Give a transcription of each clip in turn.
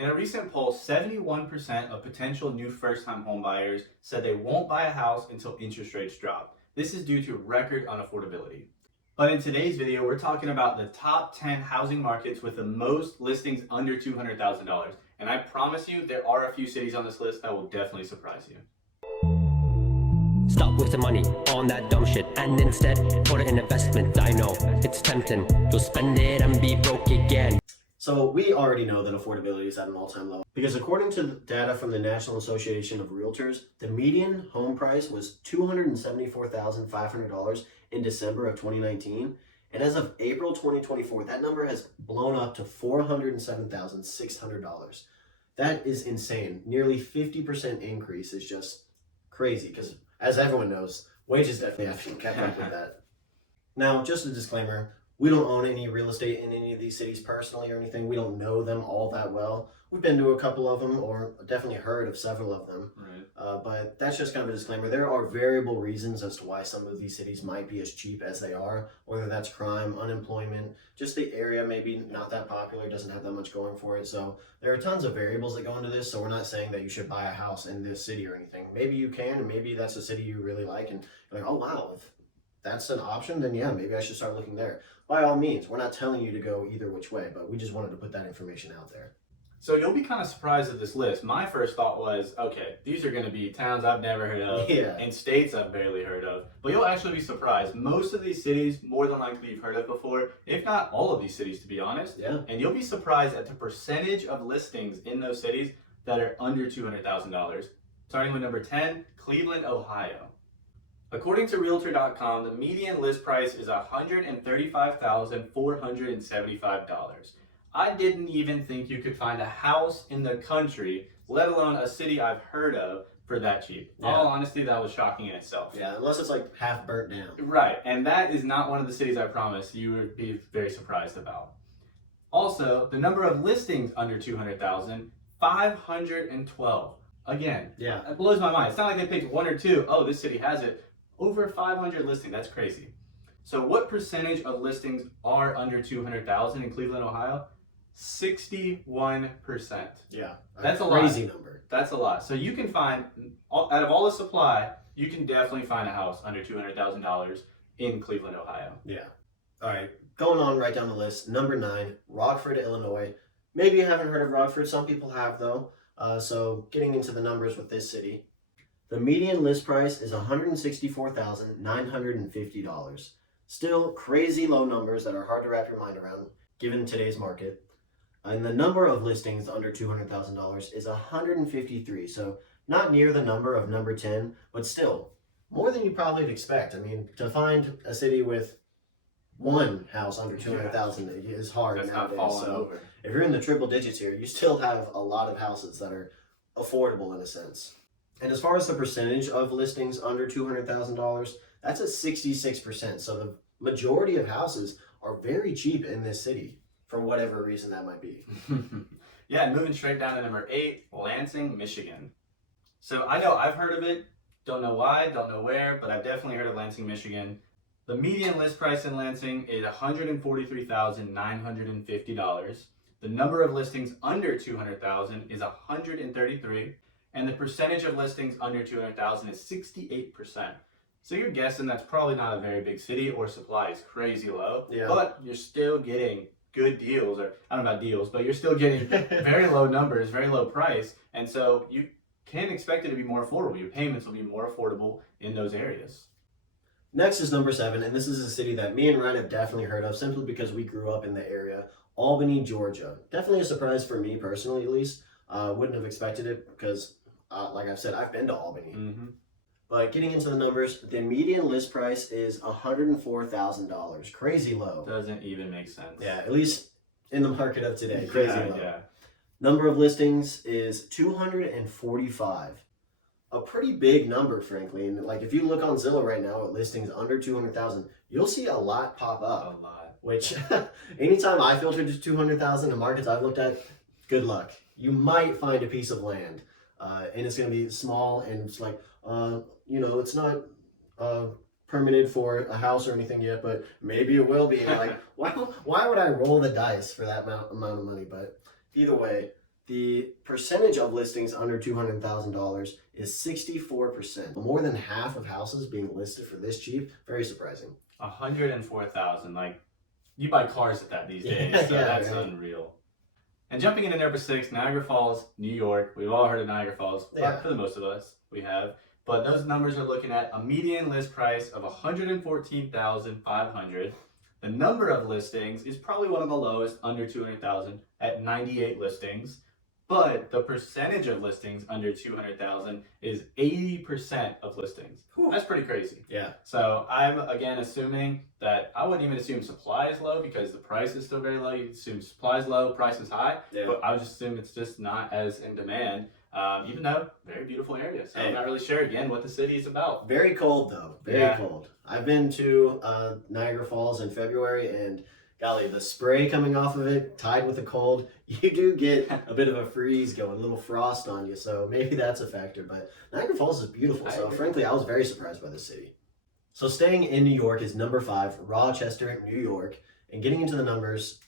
In a recent poll, 71% of potential new first-time homebuyers said they won't buy a house until interest rates drop. This is due to record unaffordability. But in today's video, we're talking about the top 10 housing markets with the most listings under $200,000. And I promise you, there are a few cities on this list that will definitely surprise you. Stop wasting money on that dumb shit and instead put it in investment. I know it's tempting. You'll spend it and be broke again. So we already know that affordability is at an all-time low because according to data from the National Association of Realtors, the median home price was $274,500 in December of 2019. And as of April 2024, that number has blown up to $407,600. That is insane. Nearly 50% increase is just crazy because, as everyone knows, wages definitely have kept up with that. Now, just a disclaimer, we don't own any real estate in any of these cities personally or anything. We don't know them all that well. We've been to a couple of them or definitely heard of several of them. Right. But that's just kind of a disclaimer. There are variable reasons as to why some of these cities might be as cheap as they are, whether that's crime, unemployment, just the area maybe not that popular, doesn't have that much going for it. So there are tons of variables that go into this. So we're not saying that you should buy a house in this city or anything. Maybe you can, and maybe that's a city you really like and you're like, oh wow, if that's an option, then yeah, maybe I should start looking there. By all means, we're not telling you to go either which way, but we just wanted to put that information out there. So you'll be kind of surprised at this list. My first thought was, okay, these are going to be towns I've never heard of and states I've barely heard of. But you'll actually be surprised. Most of these cities, more than likely you've heard of before, if not all of these cities, to be honest. Yeah. And you'll be surprised at the percentage of listings in those cities that are under $200,000. Starting with number 10, Cleveland, Ohio. According to Realtor.com, the median list price is $135,475. I didn't even think you could find a house in the country, let alone a city I've heard of, for that cheap. In all honesty, that was shocking in itself. Yeah, unless it's like half burnt down. Right, and that is not one of the cities I promise you would be very surprised about. Also, the number of listings under 200,000, 512. Again, Yeah. it blows my mind. It's not like they picked one or two. Oh, this city has it. Over 500 listings. That's crazy. So what percentage of listings are under 200,000 in Cleveland, Ohio? 61%. Yeah. That's a crazy lot. number. That's a lot. So you can find, out of all the supply, you can definitely find a house under $200,000 in Cleveland, Ohio. Yeah. All right. Going on right down the list. Number 9, Rockford, Illinois. Maybe you haven't heard of Rockford. Some people have, though. So getting into the numbers with this city. The median list price is $164,950. Still crazy low numbers that are hard to wrap your mind around given today's market. And the number of listings under $200,000 is 153. So not near the number of number 10, but still more than you probably would expect. I mean, to find a city with one house under 200,000 is hard That's nowadays. not falling So over. if you're in the triple digits here, you still have a lot of houses that are affordable in a sense. And as far as the percentage of listings under $200,000, that's at 66%. So the majority of houses are very cheap in this city for whatever reason that might be. Yeah, and moving straight down to number 8, Lansing, Michigan. So I know I've heard of it. Don't know why, don't know where, but I've definitely heard of Lansing, Michigan. The median list price in Lansing is $143,950. The number of listings under 200,000 is 133. And the percentage of listings under 200,000 is 68%. So you're guessing that's probably not a very big city or supply is crazy low. Yeah. But you're still getting good deals, or I don't know about deals, but you're still getting very low numbers, very low price. And so you can expect it to be more affordable. Your payments will be more affordable in those areas. Next is number 7, and this is a city that me and Ryan have definitely heard of simply because we grew up in the area. Albany, Georgia. Definitely a surprise for me personally, at least. Wouldn't have expected it because, like I've said, I've been to Albany. Mm-hmm. But getting into the numbers, the median list price is $104,000. Crazy low. Doesn't even make sense. Yeah, at least in the market of today. Crazy low. Yeah. Number of listings is 245. A pretty big number, frankly. And like if you look on Zillow right now at listings under 200,000, you'll see a lot pop up. A lot. Which anytime I filter to 200,000 in markets I've looked at, good luck. You might find a piece of land, and it's going to be small and it's like, it's not permitted for a house or anything yet, but maybe it will be. And like, why would I roll the dice for that amount of money? But either way, The percentage of listings under $200,000 is 64%. More than half of houses being listed for this cheap. Very surprising. 104,000. Like, you buy cars at that these days, so Yeah, that's right. unreal. And jumping into number 6, Niagara Falls, New York. We've all heard of Niagara Falls. Yeah. For the most of us, we have. But those numbers are looking at a median list price of $114,500. The number of listings is probably one of the lowest, under 200,000, at 98 listings. But the percentage of listings under 200,000 is 80% of listings. Whew. That's pretty crazy. Yeah. So I'm again assuming that I wouldn't even assume supply is low because the price is still very low. You assume supply is low, price is high. Yeah. But I would just assume it's just not as in demand. Even though very beautiful area. So Hey. I'm not really sure again what the city is about. Very cold though. Very Yeah. cold. I've been to Niagara Falls in February, and golly, the spray coming off of it, tied with the cold, you do get a bit of a freeze going, a little frost on you. So maybe that's a factor. But Niagara Falls is beautiful. I So agree. frankly, I was very surprised by the city. So staying in New York is number 5, Rochester, New York. And getting into the numbers,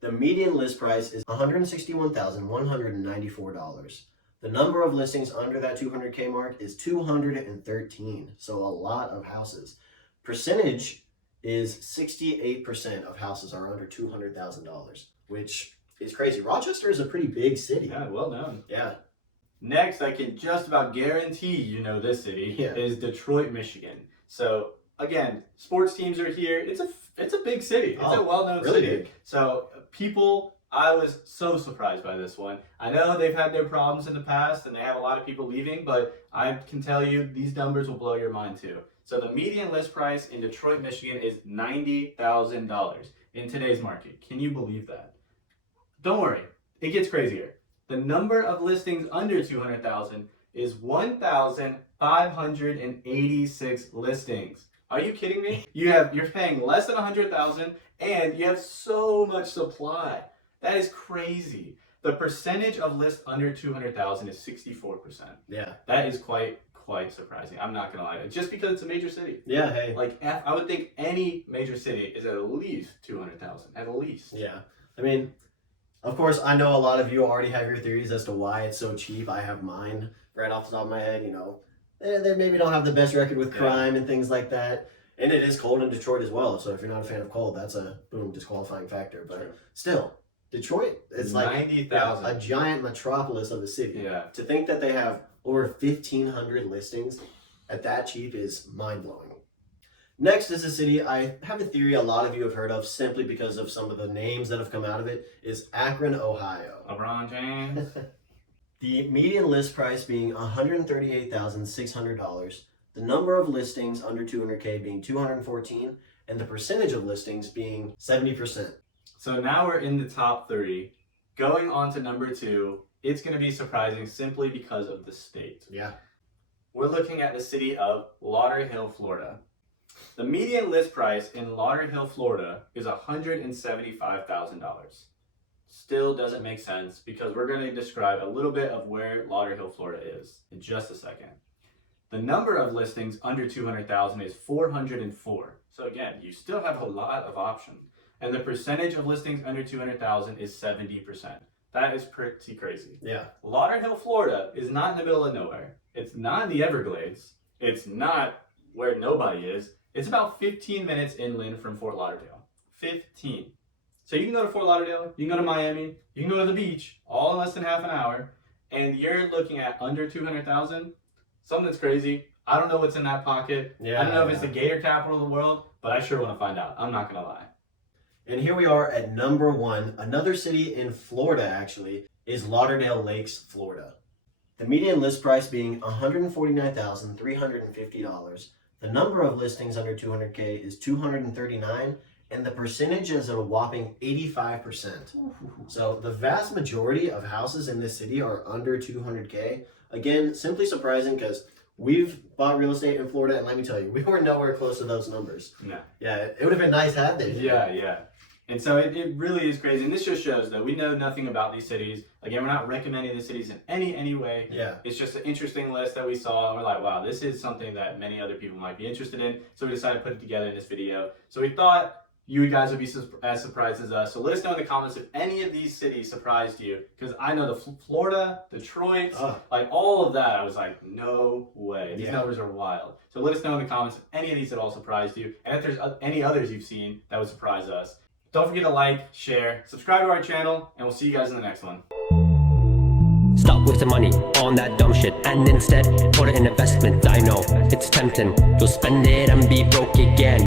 the median list price is $161,194. The number of listings under that 200K mark is 213. So a lot of houses. Percentage is 68% of houses are under $200,000, which is crazy. Rochester is a pretty big city. Yeah, well known. Yeah. Next, I can just about guarantee you know this city Yeah. is Detroit, Michigan. So again, sports teams are here. It's a big city. It's a Oh, well-known really city. big. So people, I was so surprised by this one. I know they've had their problems in the past and they have a lot of people leaving, but I can tell you these numbers will blow your mind too. So the median list price in Detroit, Michigan is $90,000 in today's market. Can you believe that? Don't worry, it gets crazier. The number of listings under 200,000 is 1,586 listings. Are you kidding me? You're paying less than 100,000 and you have so much supply. That is crazy. The percentage of lists under 200,000 is 64%. Yeah. That is quite surprising. I'm not gonna lie. Just because it's a major city. Yeah, hey. Like I would think any major city is at least 200,000, at least. Yeah. I mean, of course, I know a lot of you already have your theories as to why it's so cheap. I have mine right off the top of my head. You know, they maybe don't have the best record with crime and things like that. And it is cold in Detroit as well. So if you're not a fan of cold, that's a boom disqualifying factor. But True. still, Detroit, it's like 90,000. a giant metropolis of a city. Yeah. To think that they have over 1,500 listings at that cheap is mind-blowing. Next is a city I have a theory a lot of you have heard of simply because of some of the names that have come out of it, is Akron, Ohio. LeBron James. The median list price being $138,600, the number of listings under 200K being 214, and the percentage of listings being 70%. So now we're in the top 3. Going on to number 2, it's going to be surprising simply because of the state. Yeah. We're looking at the city of Lauderhill, Florida. The median list price in Lauderhill, Florida is $175,000. Still doesn't make sense because we're going to describe a little bit of where Lauderhill, Florida is in just a second. The number of listings under 200,000 is 404. So again, you still have a lot of options. And the percentage of listings under 200,000 is 70%. That is pretty crazy. Yeah. Lauderhill, Florida is not in the middle of nowhere. It's not in the Everglades. It's not where nobody is. It's about 15 minutes inland from Fort Lauderdale. 15. So you can go to Fort Lauderdale, you can go to Miami, you can go to the beach, all in less than half an hour, and you're looking at under 200,000. Something that's crazy. I don't know what's in that pocket. Yeah, I don't know if yeah. it's the gator capital of the world, but I sure want to find out. I'm not going to lie. And here we are at number 1. Another city in Florida, actually, is Lauderdale Lakes, Florida. The median list price being $149,350. The number of listings under 200K is 239, and the percentage is a whopping 85%. So the vast majority of houses in this city are under 200K. Again, simply surprising because we've bought real estate in Florida, and let me tell you, we were nowhere close to those numbers. No. Yeah, it would have been nice had they. Yeah. And so it really is crazy. And this just shows that we know nothing about these cities. Again, we're not recommending the cities in any way. Yeah. It's just an interesting list that we saw. And we're like, wow, this is something that many other people might be interested in. So we decided to put it together in this video. So we thought, you guys would be as surprised as us. So let us know in the comments if any of these cities surprised you, because I know the Florida, Detroit, like all of that, I was like, no way. These numbers are wild. So let us know in the comments if any of these at all surprised you, and if there's any others you've seen that would surprise us. Don't forget to like, share, subscribe to our channel, and we'll see you guys in the next one. Stop wasting money on that dumb shit and instead put it in investment. I know it's tempting, you'll spend it and be broke again.